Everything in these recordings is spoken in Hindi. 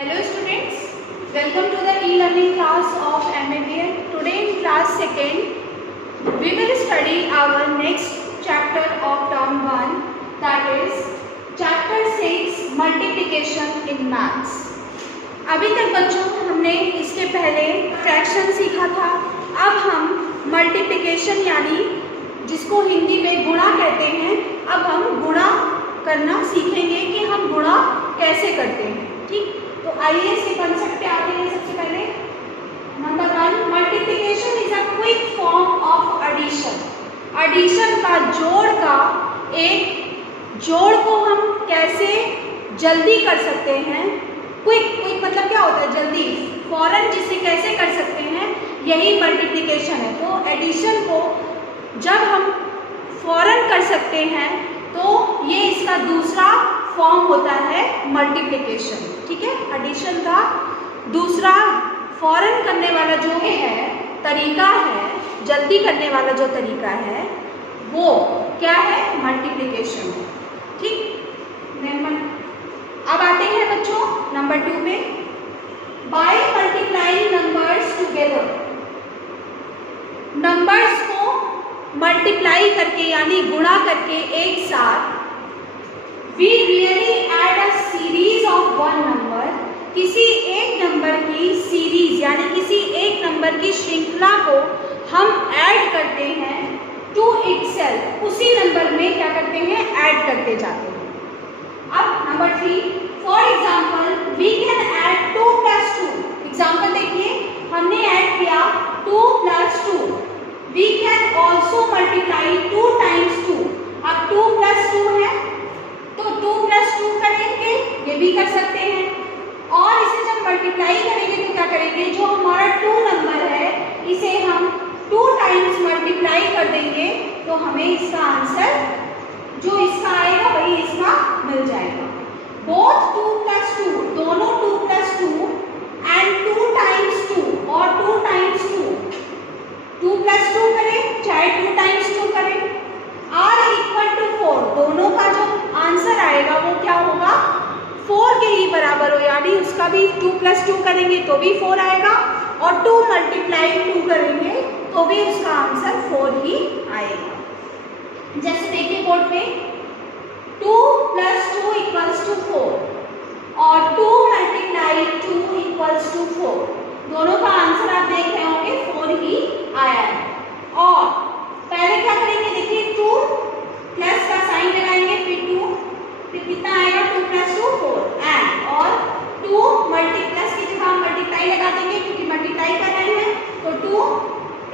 Hello students, welcome to the e-learning class of MABN. Today in class 2nd, we will study our next chapter of term 1, that is chapter 6 multiplication in maths. अभी तक बच्चों हमने इसके पहले फ्रैक्शन सीखा था. अब हम मल्टीप्लिकेशन यानी जिसको हिंदी में गुणा कहते हैं, अब हम गुणा करना सीखेंगे कि हम गुणा कैसे करते हैं. ठीक, तो आइए इसके कंसेप्ट पे आते हैं. सबसे पहले number 1, multiplication is a quick form of addition. Addition का जोड़ को हम कैसे जल्दी कर सकते हैं. क्विक मतलब क्या होता है? जल्दी, फौरन जिसे कैसे कर सकते हैं, यही मल्टीप्लिकेशन है. तो एडिशन को जब हम फौरन कर सकते हैं तो ये इसका दूसरा फॉर्म होता है मल्टीप्लिकेशन. ठीक है, एडिशन का दूसरा फौरन करने वाला जो है तरीका है, जल्दी करने वाला जो तरीका है वो क्या है? मल्टीप्लिकेशन. ठीक, अब आते हैं बच्चों नंबर 2 में. By multiplying numbers together. Numbers को मल्टीप्लाई करके यानी गुणा करके एक साथ we really add a series of one number. किसी एक नंबर की सीरीज यानी किसी एक नंबर की श्रृंखला को हम ऐड करते हैं टू itself. उसी नंबर में क्या करते हैं? ऐड करते जाते हैं. अब number 3, for example we can add 2 + 2. Example देखिए, हमने ऐड किया 2 + 2. We can also multiply 2 × 2. अब 2 + 2 है तो 2 + 2 करेंगे, ये भी कर सकते हैं. और इसे जब मल्टीप्लाई करेंगे तो क्या करेंगे? जो हमारा 2 नंबर है इसे हम 2 टाइम्स मल्टीप्लाई कर देंगे तो हमें इसका आंसर जो इसका आएगा वही इसका मिल जाएगा. बोथ 2 + 2, दोनों 2 + 2 एंड 2 × 2 और 2 × 2. 2 + 2 करें चाहे 2 × 2 करें, r = 4. दोनों का जो आंसर आएगा वो क्या होगा? 4 के ही बराबर हो, यानी उसका भी 2 + 2 करेंगे तो भी 4 आएगा और 2 × 2 करेंगे तो भी उसका आंसर 4 ही आएगा. जैसे देखिए बोर्ड पे 2 + 2 = 4 और 2 × 2 = 4. दोनों का आंसर आप देख रहे होंगे 4 ही आया है. और पहले क्या करेंगे? देखिए 2 प्लस का साइन लगाएंगे, फिर कितना आएगा? 2 + 2 4 एंड और 2 प्लस की जगह हम मल्टीप्लाई लगा देंगे क्योंकि मल्टीप्लाई कर रहे हैं तो 2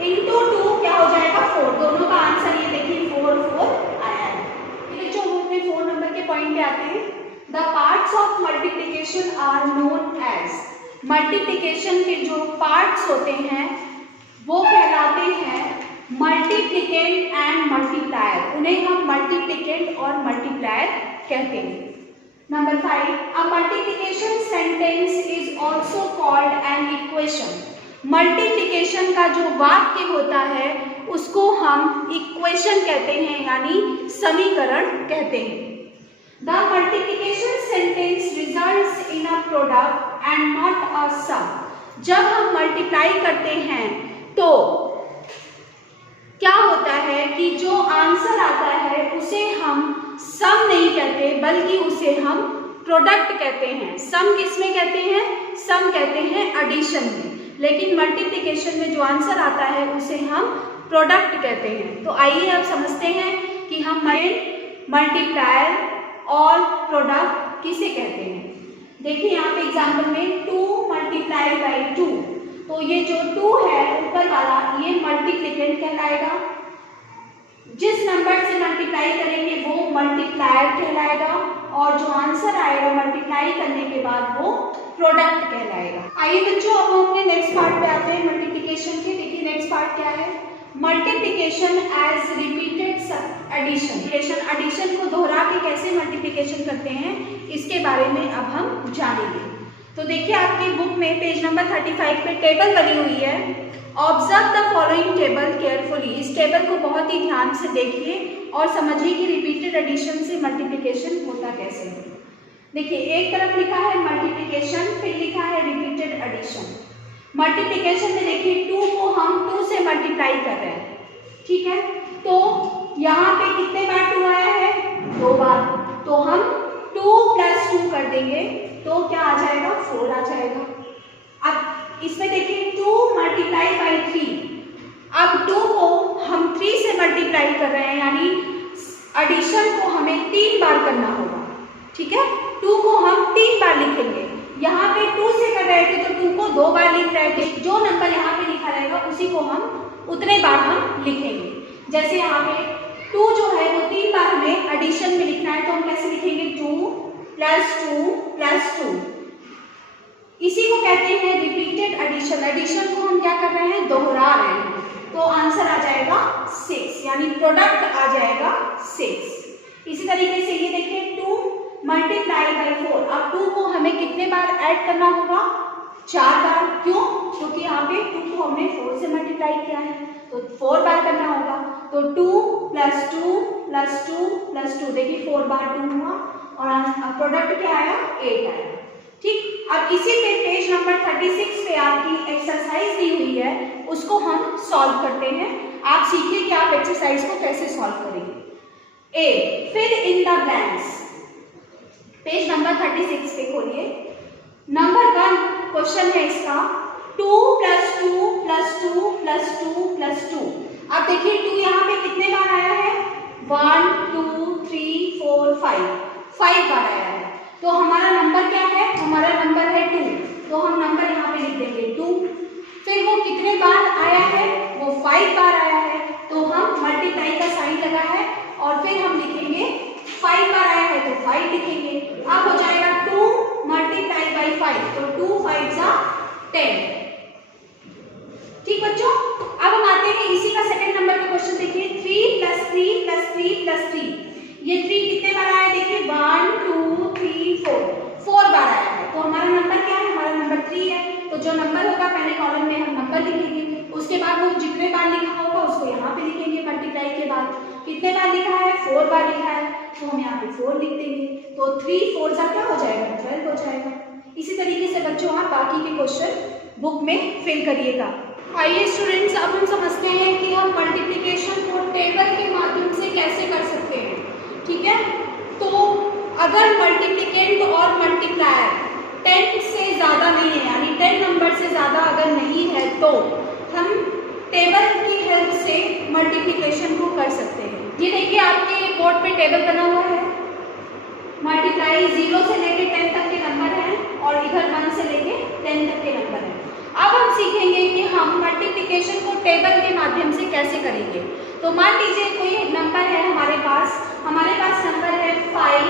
× 2 क्या हो जाएगा? 4. दोनों का आंसर ये देखिए 4 आया है. बच्चों अपने 4 नंबर के पॉइंट पे आते हैं. The parts of multiplication are known as. Multiplication के जो पार्ट्स होते हैं वो कहलाते हैं मल्टीप्लिकेंट एंड मल्टीप्लायर. उन्हें हम मल्टीप्लिकेंट और मल्टीप्लायर कहते हैं. Number 5, a multiplication sentence is also called an equation. Multiplication का जो वाक्य होता है उसको हम इक्वेशन कहते हैं यानी समीकरण कहते हैं. The multiplication sentence results in a product and not a sum. जब हम मल्टीप्लाई करते हैं तो क्या होता है कि जो आंसर आता है उसे हम सम नहीं कहते बल्कि उसे हम प्रोडक्ट कहते हैं. सम किसमें कहते हैं? सम कहते हैं एडिशन में. लेकिन मल्टीप्लिकेशन में जो आंसर आता है उसे हम प्रोडक्ट कहते हैं. तो आइए अब समझते हैं कि हम मल्टीप्लायर और प्रोडक्ट किसे कहते हैं. देखिए यहाँ पे एग्जाम्पल में 2 × 2, तो ये जो 2 है ऊपर वाला ये मल्टीप्लिकेंट कहलाएगा. जिस नंबर से मल्टीप्लाई करेंगे वो मल्टीप्लायर कहलाएगा और जो आंसर आएगा मल्टीप्लाई करने के बाद वो प्रोडक्ट कहलाएगा. आइए बच्चों अब हम अपने नेक्स्ट पार्ट पे आते हैं मल्टीप्लिकेशन के. देखिए नेक्स्ट पार्ट क्या है? Multiplication as repeated addition. Addition को दोहरा के कैसे मल्टीप्लिकेशन करते हैं इसके बारे में अब हम जानेंगे. तो देखिए आपकी बुक में पेज नंबर 35 पे टेबल बनी हुई है. Observe the following table carefully. इस टेबल को बहुत ही ध्यान से देखिए और समझिए कि रिपीटेड एडिशन से मल्टीप्लिकेशन होता कैसे है. देखिए एक तरफ लिखा है मल्टीप्लिकेशन, फिर लिखा है रिपीटेड एडिशन। मल्टीप्लिकेशन में देखिए 2 को हम 2 से मल्टीप्लाई कर रहे हैं, ठीक है। तो यहाँ पे कितने बार 2 आया है? 2 बार। तो हम 2 + 2 कर देंगे तो क्या आ जाएगा? 4 आ जाएगा। अब इसमें देखिए 2 × 3। अब 2 को हम 3 से मल्टीप्लाई कर रहे हैं, यानी एडिशन को हमें 3 बार करना होगा, ठीक है। 2 को हम 3 बार लिखेंगे। यहाँ पे 2 से कर रहे थे तो 2 को 2 बार लिख रहे थे। जो नंबर यहाँ पे लिखा रहेगा उसी को हम उतने बार हम लिखेंगे। जैसे यहाँ पे 2 जो है वो 3 बार हमें एडिशन में लिखना है, तो हम कैसे लिखेंगे? 2 + 2 + 2। इसी को कहते हैं रिपीटेड एडिशन। एडिशन को हम क्या कर रहे हैं? दोहरा रहे हैं। तो आंसर आ जाएगा 6, यानी प्रोडक्ट आ जाएगा 6। इसी तरीके से ये देखिए 2 × 4। अब 2 को हमें कितने बार ऐड करना होगा? 4 बार। क्यों? क्योंकि यहाँ पे 2 को हमने 4 से मल्टीप्लाई किया है, तो 4 बार करना होगा। तो 2 + 2 + 2 + 2, देखिए 4 बार 2 हुआ और प्रोडक्ट क्या आया? 8 आया, ठीक। अब इसी पे पेज नंबर 36 पे आपकी एक्सरसाइज दी हुई है, उसको हम सॉल्व करते हैं। आप सीखिए कि आप एक्सरसाइज को कैसे सॉल्व करेंगे। A, fill in the blanks. Page number 36 पे खोलिए। नंबर 1 क्वेश्चन है इसका 2 + 2 + 2 + 2 + 2। अब देखिए 2 यहाँ पे कितने बार आया है? 1 2 3 4 5 बार आया है। तो हमारा नंबर क्या है? हमारा नंबर है 2। तो हम नंबर यहाँ पे लिख देंगे 2। फिर वो कितने बार आया है? वो 5 बार आया है। तो हम मल्टीप्लाई का साइन लगा है और फिर हम लिखेंगे 5 बार आया है तो 5 लिखेंगे। अब हो जाएगा 2 × 5, तो 2 × 5 = 10, ठीक बच्चों। अब हम आते हैं इसी का सेकंड नंबर का क्वेश्चन देखिए 3 + 3 + 3 + 3। ये 3 कितने बार आया? देखिए 1 2 3 4 बार आया है। तो हमारा नंबर क्या है? हमारा नंबर 3 है। तो जो नंबर होगा पहले कॉलम में हम नंबर लिखेंगे, उसके बाद वो जितने बार लिखा होगा उसको यहाँ पे लिखेंगे मल्टीप्लाई के बाद। कितने बार लिखा है? 4 बार लिखा है, तो हम यहाँ पे 4 लिख देंगे। तो 3 4 क्या हो जाएगा? 12 हो जाएगा। इसी तरीके से बच्चों आप बाकी के क्वेश्चन बुक में फिल करिएगा। आइए स्टूडेंट्स, अब हम समझते हैं कि हम मल्टीप्लिकेशन को टेबल के माध्यम से कैसे कर सकते हैं, ठीक है। तो अगर मल्टीप्लिकेंट और मल्टीप्लायर 10 से ज़्यादा नहीं है, यानी 10 नंबर से ज़्यादा अगर नहीं है, तो हम टेबल की हेल्प से मल्टीप्लिकेशन को कर सकते हैं। ये देखिए आपके बोर्ड पे टेबल बना हुआ है। मल्टीप्लाई 0 से लेके 10 तक के नंबर हैं और इधर 1 से लेके 10 तक के नंबर हैं। अब हम सीखेंगे कि हम मल्टीप्लिकेशन को टेबल के माध्यम से कैसे करेंगे। तो मान लीजिए कोई नंबर है हमारे पास नंबर है 5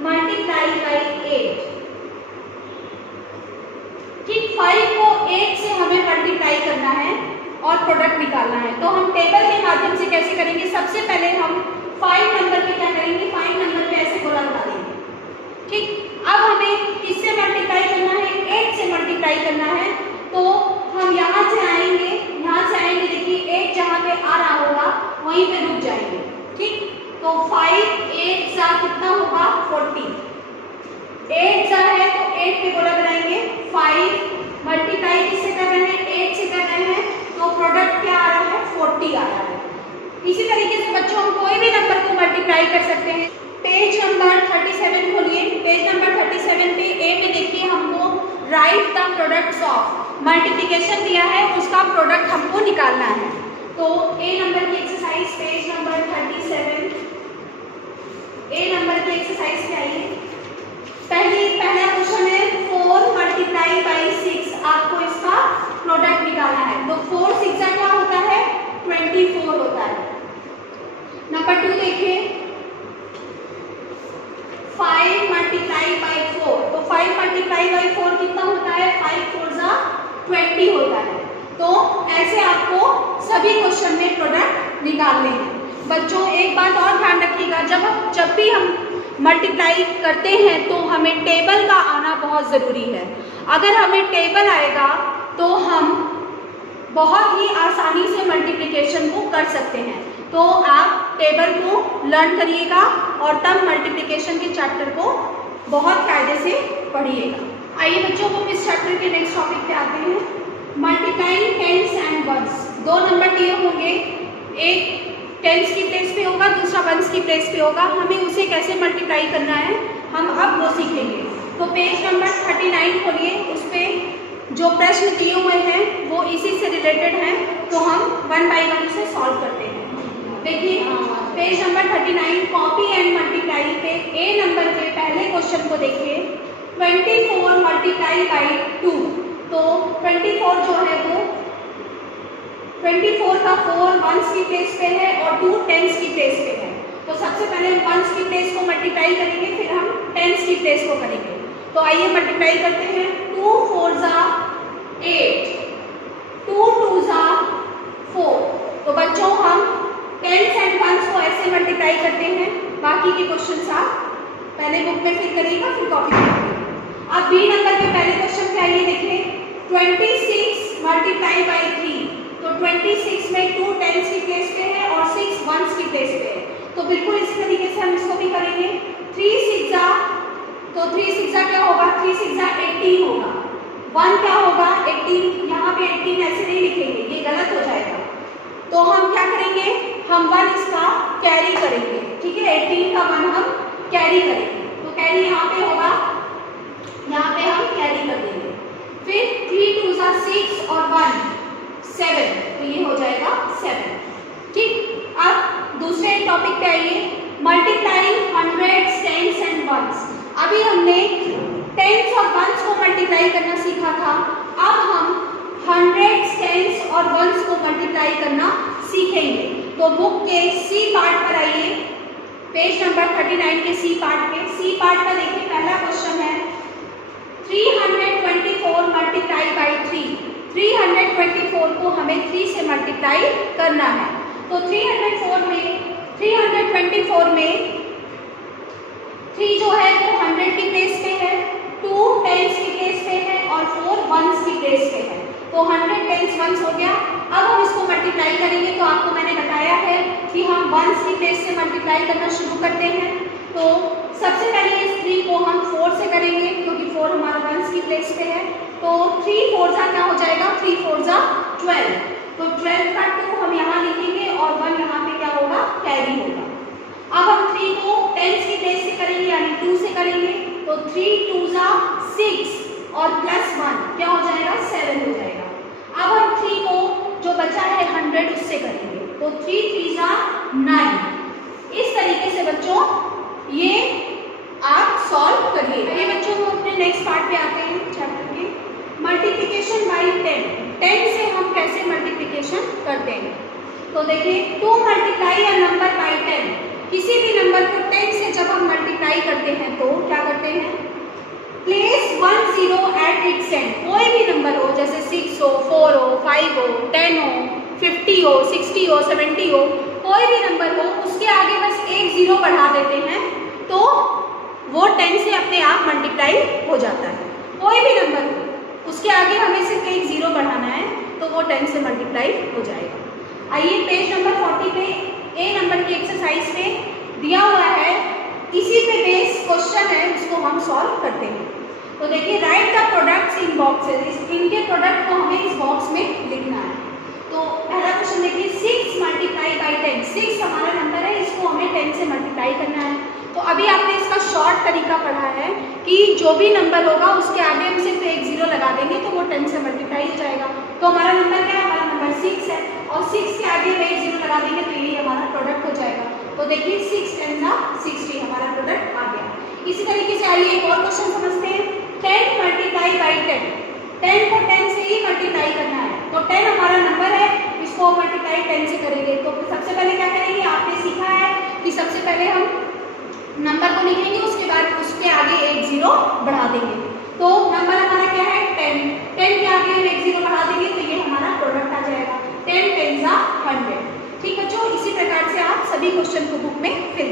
× 8, ठीक। 5 को 8 से हमें मल्टीप्लाई करना है और प्रोडक्ट निकालना है। तो हम टेबल के माध्यम से कैसे करेंगे? सबसे पहले हम 5 नंबर पे क्या करेंगे? 5 नंबर पे ऐसे गोला बना देंगे, ठीक। अब हमें किससे मल्टीप्लाई करना है? 8 से मल्टीप्लाई करना है। तो हम यहाँ से आएंगे, देखिए 8 जहाँ पे आ रहा होगा वहीं पे रुक जाएंगे, ठीक। तो 5 8 सा कितना होगा? 40। 8 सा है तो 8 पे गोला बनाएंगे। 5 मल्टीप्लाई किससे कर रहे हैं? 8 से कर रहे हैं, तो प्रोडक्ट क्या आ रहा है? 40 आ रहा है। इसी तरीके से बच्चों हम कोई भी नंबर को मल्टीप्लाई कर सकते हैं। पेज नंबर 37 खोलिए। पेज नंबर 37 पे ए में देखिए हमको right the products of multiplication दिया है, उसका प्रोडक्ट हमको निकालना है। तो ए नंबर की एक्सरसाइज पेज नंबर 37, ए नंबर की एक्सरसाइज पे आइए। पहला क्वेश्चन है 4 × 6, आपको इसका प्रोडक्ट निकालना है। तो 4 6 क्या होता है? 24 होता है। नंबर 2 देखिए 5 × 4, तो 5 × 4 कितना होता है? 5 4 20 होता है। तो ऐसे आपको सभी क्वेश्चन में प्रोडक्ट निकालने हैं। बच्चों एक बात और ध्यान रखिएगा, जब भी हम मल्टीप्लाई करते हैं तो हमें टेबल का आना बहुत ज़रूरी है। अगर हमें टेबल आएगा तो हम बहुत ही आसानी से मल्टीप्लिकेशन को कर सकते हैं। तो आप टेबल को लर्न करिएगा और तब मल्टीप्लिकेशन के चैप्टर को बहुत फायदे से पढ़िएगा। आइए बच्चों को इस चैप्टर के नेक्स्ट टॉपिक पे आते हैं। Multiplying tens and ones. दो नंबर दिए होंगे, एक टेंस की प्लेस पे होगा, दूसरा वंस की प्लेस पे होगा। हमें उसे कैसे मल्टीप्लाई करना है हम अब वो सीखेंगे। तो पेज नंबर 39 खोलिए, उस पर जो प्रश्न दिए हुए हैं वो इसी से रिलेटेड हैं, तो हम वन बाय वन उसे सॉल्व करते हैं। देखिए page number 39 copy and multiply पे ए नंबर के पहले क्वेश्चन को देखिए। 24 मल्टीप्लाई बाई 2, तो 24 जो है वो 24 का 4 वंस की प्लेस पे है और 2 टेंस की प्लेस पे है। तो सबसे पहले वंस की प्लेस को मल्टीप्लाई करेंगे, फिर हम टेंस की प्लेस को करेंगे। तो आइए मल्टीप्लाई करते हैं। 2 4 ज़ा 8, 2 2 ज़ा 4। तो बच्चों हम टेंस एंड वंस को ऐसे मल्टीप्लाई करते हैं। बाकी के क्वेश्चन आप पहले बुक में फिल करिएगा, फिर कॉपी में करिएगा। अब बी नंबर के पहले क्वेश्चन पे आइए देखिए। 26 मल्टीप्लाई बाई 3, तो 26 में 2 टेंस की प्लेस पे है और 6 वंस की प्लेस पे है। तो बिल्कुल इसी तरीके से हम इसको भी करेंगे। 3 6 ज़ा, तो 3 6 ज़ा क्या होगा, 3 6 ज़ा 18 होगा। 1 क्या होगा 18, यहाँ पे 18 ऐसे नहीं लिखेंगे, ये गलत हो जाएगा। तो हम क्या करेंगे, हम 1 इसका कैरी करेंगे, ठीक है। 18 का 1 हम कैरी करेंगे, तो कैरी यहाँ पे होगा, यहाँ पे हम कैरी कर देंगे। फिर 3 2 ज़ा 6 और 1 7, तो ये हो जाएगा 7, ठीक। अब दूसरे टॉपिक पे आइए। Multiplying hundreds, tens and ones. अभी हमने टेंस और वंस को मल्टीप्लाई करना सीखा था, अब हम हंड्रेड्स, टेंस और वंस को मल्टीप्लाई करना सीखेंगे। तो बुक के सी पार्ट पर आइए, पेज नंबर 39 के सी पार्ट पे। सी पार्ट का देखिए पहला क्वेश्चन है 324 मल्टीप्लाई बाई 3। 324 को हमें 3 से मल्टीप्लाई करना है। तो 324 में 3 जो है वो 100 की प्लेस पे है, 2 टेंस की प्लेस पे है और 4 वंस की प्लेस पे है। तो 100 टेंस वंस हो गया। अब हम इसको मल्टीप्लाई करेंगे, तो आपको मैंने बताया है कि हम वंस की प्लेस से मल्टीप्लाई करना शुरू करते हैं। तो सबसे पहले इस 3 को हम 4 से करेंगे, क्योंकि 4 हमारा वंस की प्लेस पे है। तो 3 4 ज़ा क्या हो जाएगा, 3 4 ज़ा 12। तो 12 का 2 हम यहाँ लिखेंगे और 1 यहाँ पे क्या होगा, कैरी होगा। अब हम 3 को टेंस की प्लेस से करेंगे, यानी 2 से करेंगे। तो 3 2 ज़ा 6 और प्लस 1 क्या हो जाएगा, 7 हो जाएगा। अब हम 3 को जो बचा है 100 उससे करेंगे, तो 3 3 ज़ा 9। इस तरीके से बच्चों ये आप सॉल्व करिए। ये बच्चों को अपने नेक्स्ट पार्ट पे आते हैं चैप्टर के। Multiplication by 10। 10 से हम कैसे मल्टीप्लिकेशन करते हैं, तो देखिए 2 मल्टीप्लाई अ नंबर बाई 10। किसी भी नंबर को 10 से जब हम मल्टीप्लाई करते हैं तो क्या करते हैं, प्लेस 1 0 एट इट्स एंड। कोई भी नंबर हो, जैसे 6 हो, 4 हो, 5 हो, 10 हो, 50 हो, 60 हो, 70 हो, कोई भी नंबर हो, उसके आगे बस एक 0 बढ़ा देते हैं तो वो 10 से अपने आप मल्टीप्लाई हो जाता है। कोई भी नंबर हो, उसके आगे हमें सिर्फ एक 0 बढ़ाना है तो वो 10 से मल्टीप्लाई हो जाएगा। आइए पेज नंबर 40 पे ए नंबर की एक्सरसाइज पे दिया हुआ है, इसी पे बेस क्वेश्चन है, उसको हम सॉल्व करते हैं। तो देखिए right the products in boxes. इनके प्रोडक्ट को हमें इस बॉक्स में लिखना है। तो पहला क्वेश्चन देखिए 6 मल्टीप्लाई बाई 10। 6 हमारा नंबर है, इसको हमें 10 से मल्टीप्लाई करना है। तो अभी आपने इसका शॉर्ट तरीका पढ़ा है कि जो भी नंबर होगा उसके आगे हम सिर्फ एक 0 लगा देंगे तो वो 10 से मल्टीप्लाई हो जाएगा। तो हमारा नंबर क्या है, हमारा नंबर 6 है और 6 के आगे हम एक 0 लगा देंगे तो ये हमारा प्रोडक्ट हो जाएगा। तो देखिए 6 10 ज़ा 60 हमारा प्रोडक्ट आ गया। इसी तरीके से आइए एक और क्वेश्चन समझते हैं। 10 मल्टीप्लाई बाई 10। 10 को 10 से ही मल्टीप्लाई करना है। तो 10 हमारा नंबर है, इसको मल्टीप्लाई 10 से करेंगे। तो सबसे पहले क्या करेंगे, आपने सीखा है कि सबसे पहले हम नंबर को लिखेंगे, उसके बाद उसके आगे एक 0 बढ़ा देंगे। तो नंबर हमारा क्या है 10। 10 के आगे हम एक 0 बढ़ा देंगे तो ये हमारा प्रोडक्ट आ जाएगा 10 10 ज़ा 100। ठीक बच्चों, इसी प्रकार से आप सभी क्वेश्चन को बुक में फिल